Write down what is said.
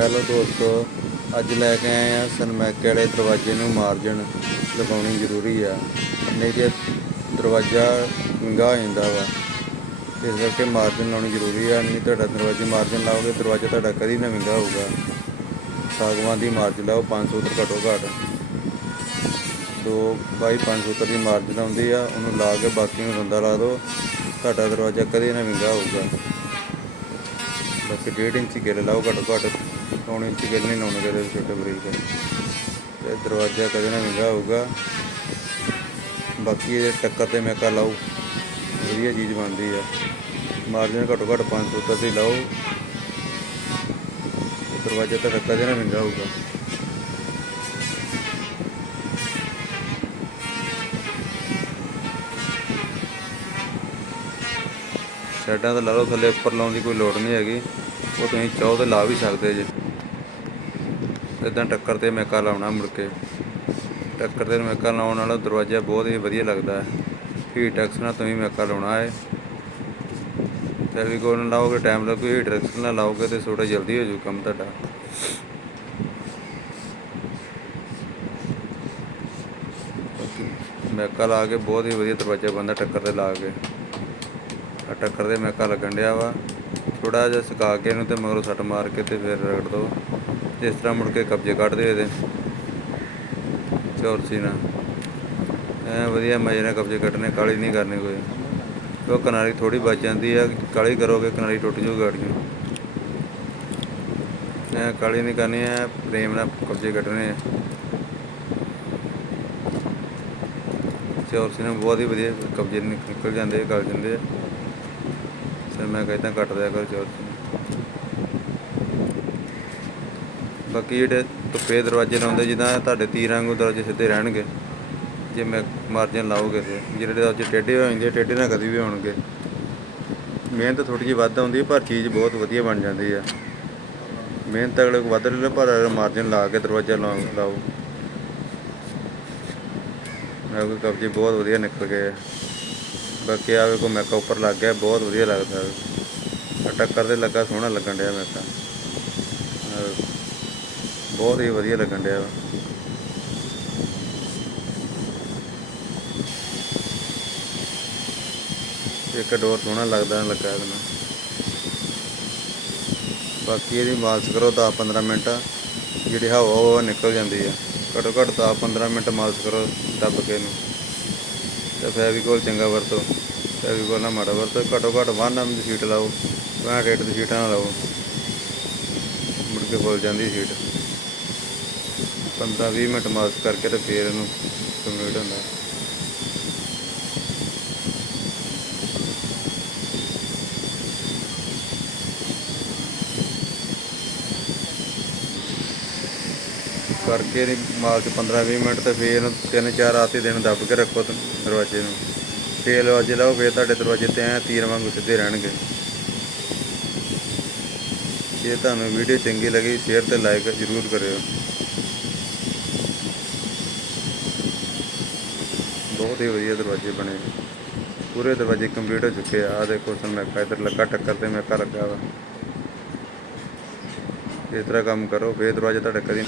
Hello ਦੋਸਤੋ, ਅੱਜ ਲੈ ਕੇ ਆਏ ਆ ਸਨਮੈਕੇ ਵਾਲੇ ਦਰਵਾਜ਼ੇ ਨੂੰ ਮਾਰਜਨ ਲਗਾਉਣੀ ਜ਼ਰੂਰੀ ਆ। ਨਹੀਂ ਤੇ ਦਰਵਾਜ਼ਾ ਵਿੰਗਾ ਹੋ ਜਾਂਦਾ ਵਾ। ਇਸ ਕਰਕੇ ਮਾਰਜਨ ਲਾਉਣੀ ਜ਼ਰੂਰੀ ਆ, ਨਹੀਂ ਤੁਹਾਡਾ ਦਰਵਾਜ਼ੇ ਮਾਰਜਨ ਲਾਓਗੇ, ਦਰਵਾਜ਼ਾ ਤੁਹਾਡਾ ਕਦੀ ਨਾ ਵਿੰਗਾ ਹੋਊਗਾ। ਸਾਗਵਾਨ ਦੀ ਮਾਰਜਨ ਲਾਓ 500 ਤੋਂ ਘੱਟੋ ਘੱਟ। ਦੋ ਬਾਈ 500 ਦੀ ਮਾਰਜਨ ਆਉਂਦੀ ਆ, ਉਹਨੂੰ ਲਾ ਕੇ ਬਾਕੀ ਨੂੰ ਰੰਦਾ ਲਾ ਦਿਓ। ਤੁਹਾਡਾ ਦਰਵਾਜ਼ਾ ਕਦੇ ਨਾ ਵਿੰਗਾ ਹੋਊਗਾ। ਬਾਕੀ ਡੇਢ ਇੰਚੀ ਗਿੱਲ ਲਾਓ, ਘੱਟੋ ਘੱਟ ਪੌਣ ਇੰਚ ਗਿੱਲ ਨਹੀਂ ਲਾਉਣੇ ਕਦੇ ਵੀ ਛੋਟੇ ਬਰੀਕ। ਤੇ ਦਰਵਾਜ਼ਾ ਕਦੇ ਨਾ ਵਿੰਗਾ ਹੋਊਗਾ। ਬਾਕੀ ਇਹਦੇ ਟੱਕਰ ਤੇ ਮੇਕਾ ਲਾਓ, ਵਧੀਆ ਚੀਜ਼ ਬਣਦੀ ਆ। ਮਾਰਜਨ ਘੱਟੋ ਘੱਟ 500 ਦੀ ਲਾਓ। ਦਰਵਾਜ਼ਾ ਤਾਂ ਕਦੇ ਨਾ ਵਿੰਗਾ ਹੋਊਗਾ। ਸਾਈਡਾਂ ਤੇ ਲਾ ਲਓ, ਥੱਲੇ ਉੱਪਰ ਲਾਉਣ ਦੀ ਕੋਈ ਲੋੜ ਨਹੀਂ ਹੈਗੀ। ਉਹ ਤੁਸੀਂ ਚਾਹੋ ਤੇ ਲਾ ਵੀ ਸਕਦੇ ਜੇ। ਇਦਾਂ ਟੱਕਰ ਤੇ ਮੈਕਾ ਲਾਉਣਾ ਮੁੜ ਕੇ। ਟੱਕਰ ਤੇ ਮੈਕਾ ਲਾਉਣ ਨਾਲ ਦਰਵਾਜ਼ਾ ਬਹੁਤ ਹੀ ਵਧੀਆ ਲੱਗਦਾ ਹੈ। ਹੀਟ ਐਕਸ ਨਾਲ ਤੁਸੀਂ ਮੈਕਾ ਲਾਉਣਾ ਹੈ। ਫੈਵੀਕੋਲ ਨਾਲ ਲਾਓਗੇ ਟਾਈਮ ਲੱਗੂ ਹੀਟ ਐਕਸ ਨਾਲ ਲਾਓਗੇ ਤੇ ਥੋੜਾ ਜਲਦੀ ਹੋ ਜੂ ਕੰਮ ਤੁਹਾਡਾ। ਬਾਕੀ ਮੈਕਾ ਲਾ ਕੇ ਬਹੁਤ ਹੀ ਵਧੀਆ ਦਰਵਾਜ਼ਾ ਬੰਦਾ ਟੱਕਰ ਤੇ ਲਾ ਕੇ। ਆ ਟੱਕਰ ਦੇ ਮੈਕਾ ਲੱਗਣ ਡਿਆ ਵਾ। ਥੋੜਾ ਜਿਹਾ ਸੁਕਾ ਕੇ ਇਹਨੂੰ ਤੇ ਮਗਰੋਂ ਸੱਟ ਮਾਰ ਕੇ ਤੇ ਫਿਰ ਰਗੜ ਦੋ। ਇਸ ਤਰ੍ਹਾਂ ਮੁੜ ਕੇ ਕਬਜੇ ਕੱਢਦੇ ਦਿਓ ਇਹਦੇ ਚੌਰਸੀ ਨਾਲ ਐ ਵਧੀਆ ਮਜ਼ੇ ਨਾਲ ਕਬਜੇ ਕੱਢਣੇ ਕਾਲੀ ਨਹੀਂ ਕਰਨੀ ਕੋਈ। ਉਹ ਕਿਨਾਰੀ ਥੋੜੀ ਬਚ ਜਾਂਦੀ ਆ ਕਾਲੀ ਕਰੋਗੇ, ਕਿਨਾਰੀ ਟੁੱਟ ਜੂ ਗਾੜੀਆਂ। ਐ ਕਾਲੀ ਨਹੀਂ ਕਰਨੀ, ਐ ਪ੍ਰੇਮ ਨਾਲ ਕਬਜੇ ਕੱਢਣੇ ਆ। ਚੌਰਸੀ ਨਾਲ ਬਹੁਤ ਹੀ ਵਧੀਆ ਕਬਜੇ ਨਿਕਲ ਜਾਂਦੇ ਆ ਗਲ ਜਾਂਦੇ ਆ। ਫਿਰ ਮੈਂ ਕਹਿੰਦਾ ਕੱਟ ਦਿਆ ਕਰ ਚੌਰਸੀ ਬਾਕੀ ਜਿਹੜੇ ਧੁੱਪੇ ਦਰਵਾਜ਼ੇ ਲਾਉਂਦੇ ਜਿੱਦਾਂ ਤੁਹਾਡੇ ਤੀਰ ਵਾਂਗੂ ਦਰਵਾਜ਼ੇ ਸਿੱਧੇ ਰਹਿਣਗੇ ਜੇ ਮੈਂ ਮਾਰਜਨ ਲਾਓਗੇ ਤੇ ਜਿਹੜੇ ਦਰਵਾਜ਼ੇ ਟੇਢੇ ਹੋ ਜਾਂਦੇ ਟੇਢੇ ਨਾ ਕਦੀ ਵੀ ਹੋਣਗੇ। ਮਿਹਨਤ ਥੋੜੀ ਜਿਹੀ ਵੱਧ ਆਉਂਦੀ ਹੈ, ਪਰ ਚੀਜ਼ ਬਹੁਤ ਵਧੀਆ ਬਣ ਜਾਂਦੀ ਆ। ਮਿਹਨਤ ਅਗਲੇ ਕੋ ਵੱਧ ਲੈ ਲਓ, ਪਰ ਮਾਰਜਨ ਲਾ ਕੇ ਦਰਵਾਜ਼ਾ ਲਾਓ ਲਾਓ। ਮੈਂ ਕਬਜੇ ਬਹੁਤ ਵਧੀਆ ਨਿਕਲ ਗਏ ਆ। ਬਾਕੀ ਆਵੇ ਕੋ ਮੈਕਾ ਉੱਪਰ ਲੱਗ ਗਿਆ, ਬਹੁਤ ਵਧੀਆ ਲੱਗਦਾ ਆ ਟੱਕਰ ਦੇ ਲੱਗਾ, ਸੋਹਣਾ ਲੱਗਣ ਡਿਆ ਮੈਕਾ ਬਹੁਤ ਹੀ ਵਧੀਆ ਲੱਗਣ ਡਿਆ। ਵਾ ਇੱਕ ਡੋਰ ਸੋਹਣਾ ਲੱਗਦਾ ਲੱਗਾ ਇਹਦੇ ਬਾਕੀ ਇਹਦੀ ਮਾਲਸ਼ ਕਰੋ 10 15 ਮਿੰਟ। ਜਿਹੜੀ ਹਵਾ, ਉਹ ਨਿਕਲ ਜਾਂਦੀ ਆ ਘੱਟੋ ਘੱਟ 10 15 ਮਿੰਟ ਮਾਲਸ਼ ਕਰੋ, ਦੱਬ ਕੇ ਇਹਨੂੰ। ਤੇ ਫੈਵੀਕੋਲ ਚੰਗਾ ਵਰਤੋ ਫੈਵੀਕੋਲ ਨਾ ਮਾੜਾ ਵਰਤੋ, ਘੱਟੋ ਘੱਟ 1 ਐਮ ਦੀ ਸ਼ੀਟ ਲਾਓ 65 ਦੀ ਸ਼ੀਟਾਂ ਨਾ ਲਾਓ। ਮੁੜ ਕੇ ਫੁੱਲ ਜਾਂਦੀ ਸ਼ੀਟ। 15 20 ਮਿੰਟ ਮਾਲਸ਼ ਕਰਕੇ ਤੇ ਫੇਰ ਇਹਨੂੰ ਕੰਪਲੀਟ ਹੁੰਦਾ। ਕਰਕੇ ਇਹਦੀ ਮਾਲਸ਼ 15 20 ਮਿੰਟ ਤੇ ਫੇਰ ਇਹਨੂੰ ਤਿੰਨ ਚਾਰ ਆਤੇ ਦਿਨ ਦੱਬ ਕੇ ਰੱਖੋ ਦਰਵਾਜ਼ੇ ਨੂੰ। ਤੇਲ ਦਰਵਾਜ਼ੇ ਲਾਓ, ਫੇਰ ਤੁਹਾਡੇ ਦਰਵਾਜ਼ੇ ਤੇ ਐ ਤੀਰ ਵਾਂਗੂ ਸਿੱਧੇ ਰਹਿਣਗੇ। ਜੇ ਤੁਹਾਨੂੰ ਵੀਡੀਓ ਚੰਗੀ ਲੱਗੀ, ਸ਼ੇਅਰ ਤੇ ਲਾਈਕ ਜ਼ਰੂਰ ਕਰਿਓ। ਬਹੁਤ ਹੀ ਵਧੀਆ ਦਰਵਾਜ਼ੇ ਬਣੇ। ਪੂਰੇ ਦਰਵਾਜ਼ੇ ਕੰਪਲੀਟ ਹੋ ਚੁੱਕੇ ਆ। ਆਹ ਦੇਖੋ ਸਨ ਮੈਂ ਇਧਰ ਲੱਗਾ ਟੱਕਰ ਤੇ ਮੈਂ ਲੱਗਾ ਵਾ। ਇਸ ਤਰ੍ਹਾਂ ਕੰਮ ਕਰੋ, ਫੇਰ ਦਰਵਾਜ਼ਾ ਤੁਹਾਡਾ ਕਦੀ